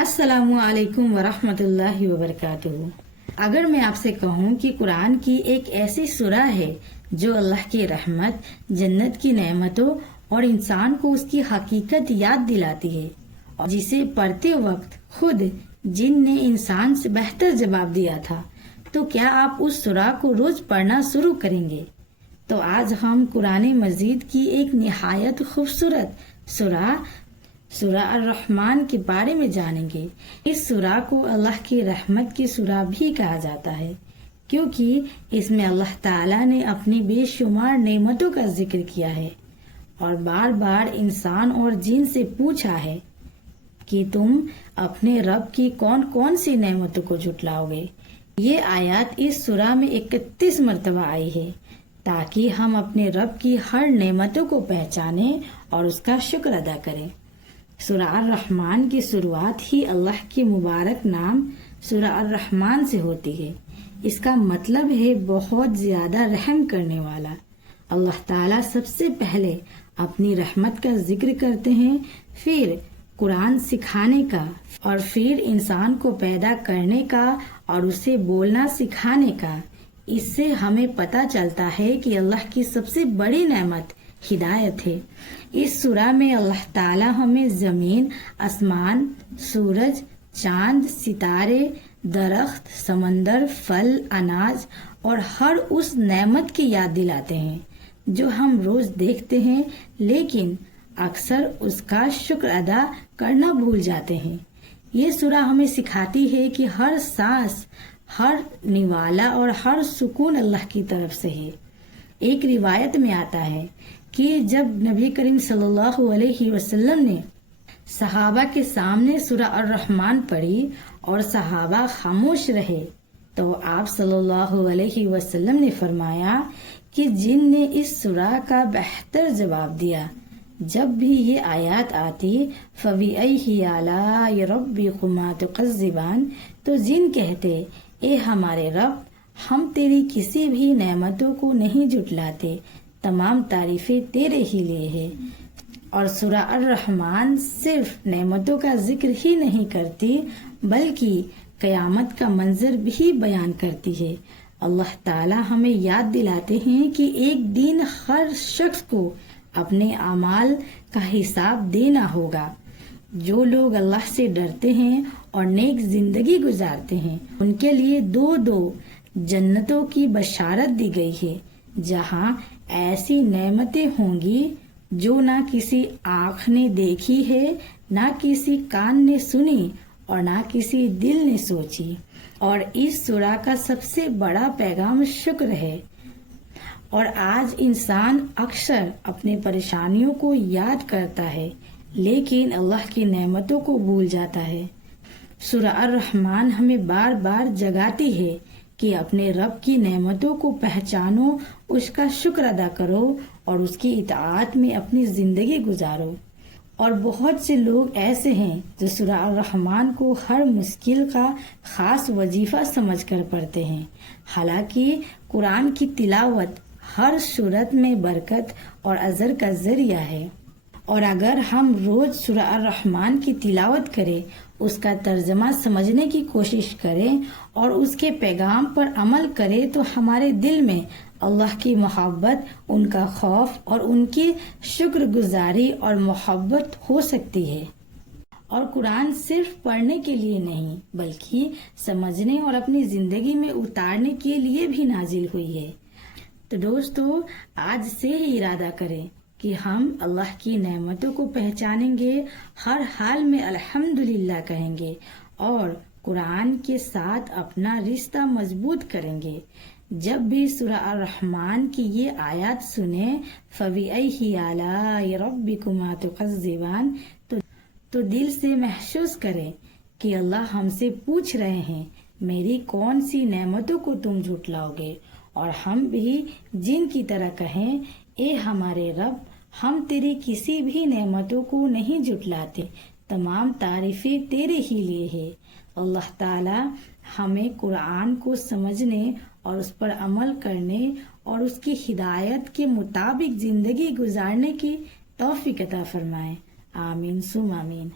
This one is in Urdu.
السلام علیکم ورحمۃ اللہ وبرکاتہ۔ اگر میں آپ سے کہوں کہ قرآن کی ایک ایسی سورہ ہے جو اللہ کی رحمت، جنت کی نعمتوں اور انسان کو اس کی حقیقت یاد دلاتی ہے، اور جسے پڑھتے وقت خود جن نے انسان سے بہتر جواب دیا تھا، تو کیا آپ اس سورہ کو روز پڑھنا شروع کریں گے؟ تو آج ہم قرآن مجید کی ایک نہایت خوبصورت سورہ الرحمن کے بارے میں جانیں گے۔ اس سورہ کو اللہ کی رحمت کی سورہ بھی کہا جاتا ہے، کیونکہ اس میں اللہ تعالیٰ نے اپنی بے شمار نعمتوں کا ذکر کیا ہے اور بار بار انسان اور جن سے پوچھا ہے کہ تم اپنے رب کی کون کون سی نعمتوں کو جھٹلاؤ گے۔ یہ آیات اس سورہ میں 31 مرتبہ آئی ہے تاکہ ہم اپنے رب کی ہر نعمتوں کو پہچانیں اور اس کا شکر ادا کریں۔ سورہ الرحمن کی شروعات ہی اللہ کے مبارک نام سورہ الرحمن سے ہوتی ہے۔ اس کا مطلب ہے بہت زیادہ رحم کرنے والا۔ اللہ تعالیٰ سب سے پہلے اپنی رحمت کا ذکر کرتے ہیں، پھر قرآن سکھانے کا، اور پھر انسان کو پیدا کرنے کا اور اسے بولنا سکھانے کا۔ اس سے ہمیں پتہ چلتا ہے کہ اللہ کی سب سے بڑی نعمت ہدایت ہے۔ اس سورہ میں اللہ تعالیٰ ہمیں زمین، آسمان، سورج، چاند، ستارے، درخت، سمندر، پھل، اناج اور ہر اس نعمت کی یاد دلاتے ہیں جو ہم روز دیکھتے ہیں، لیکن اکثر اس کا شکر ادا کرنا بھول جاتے ہیں۔ یہ سورہ ہمیں سکھاتی ہے کہ ہر سانس، ہر نوالا اور ہر سکون اللہ کی طرف سے ہے۔ ایک روایت میں آتا ہے کہ جب نبی کریم صلی اللہ علیہ وسلم نے صحابہ کے سامنے سورہ الرحمن پڑھی اور صحابہ خاموش رہے، تو آپ صلی اللہ علیہ وسلم نے فرمایا کہ جن نے اس سورہ کا بہتر جواب دیا، جب بھی یہ آیات آتی فَبِأَيِّ آلَاءِ رَبِّكُمَا تُكَذِّبَانِ، تو جن کہتے اے ہمارے رب، ہم تیری کسی بھی نعمتوں کو نہیں جھٹلاتے، تمام تعریفیں تیرے ہی لیے ہیں۔ اور سورہ الرحمن صرف نعمتوں کا ذکر ہی نہیں کرتی بلکہ قیامت کا منظر بھی بیان کرتی ہے۔ اللہ تعالی ہمیں یاد دلاتے ہیں کہ ایک دن ہر شخص کو اپنے اعمال کا حساب دینا ہوگا۔ جو لوگ اللہ سے ڈرتے ہیں اور نیک زندگی گزارتے ہیں، ان کے لیے دو جنتوں کی بشارت دی گئی ہے، جہاں ایسی نعمتیں ہوں گی جو نہ کسی آنکھ نے دیکھی ہے، نہ کسی کان نے سنی اور نہ کسی دل نے سوچی۔ اور اس سورہ کا سب سے بڑا پیغام شکر ہے، اور آج انسان اکثر اپنے پریشانیوں کو یاد کرتا ہے لیکن اللہ کی نعمتوں کو بھول جاتا ہے۔ سورہ الرحمن ہمیں بار بار جگاتی ہے کہ اپنے رب کی نعمتوں کو پہچانو، اس کا شکر ادا کرو اور اس کی اطاعت میں اپنی زندگی گزارو۔ اور بہت سے لوگ ایسے ہیں جو سورہ الرحمن کو ہر مشکل کا خاص وظیفہ سمجھ کر پڑھتے ہیں، حالانکہ قرآن کی تلاوت ہر صورت میں برکت اور اجر کا ذریعہ ہے۔ اور اگر ہم روز سورہ الرحمن کی تلاوت کریں، اس کا ترجمہ سمجھنے کی کوشش کریں اور اس کے پیغام پر عمل کریں، تو ہمارے دل میں اللہ کی محبت، ان کا خوف اور ان کی شکر گزاری اور محبت ہو سکتی ہے۔ اور قرآن صرف پڑھنے کے لیے نہیں بلکہ سمجھنے اور اپنی زندگی میں اتارنے کے لیے بھی نازل ہوئی ہے۔ تو دوستو، آج سے ہی ارادہ کریں کہ ہم اللہ کی نعمتوں کو پہچانیں گے، ہر حال میں الحمدللہ کہیں گے اور قرآن کے ساتھ اپنا رشتہ مضبوط کریں گے۔ جب بھی سورہ الرحمن کی یہ آیات سنیں فَبِأَيِّ آلَاءِ رَبِّكُمَا تُكَذِّبَانِ، تو دل سے محسوس کریں کہ اللہ ہم سے پوچھ رہے ہیں میری کون سی نعمتوں کو تم جھٹلاؤ گے، اور ہم بھی جن کی طرح کہیں اے ہمارے رب، ہم تیری کسی بھی نعمتوں کو نہیں جھٹلاتے، تمام تعریفیں تیرے ہی لیے ہے۔ اللہ تعالی ہمیں قرآن کو سمجھنے اور اس پر عمل کرنے اور اس کی ہدایت کے مطابق زندگی گزارنے کی توفیق عطا فرمائے۔ آمین ثم آمین۔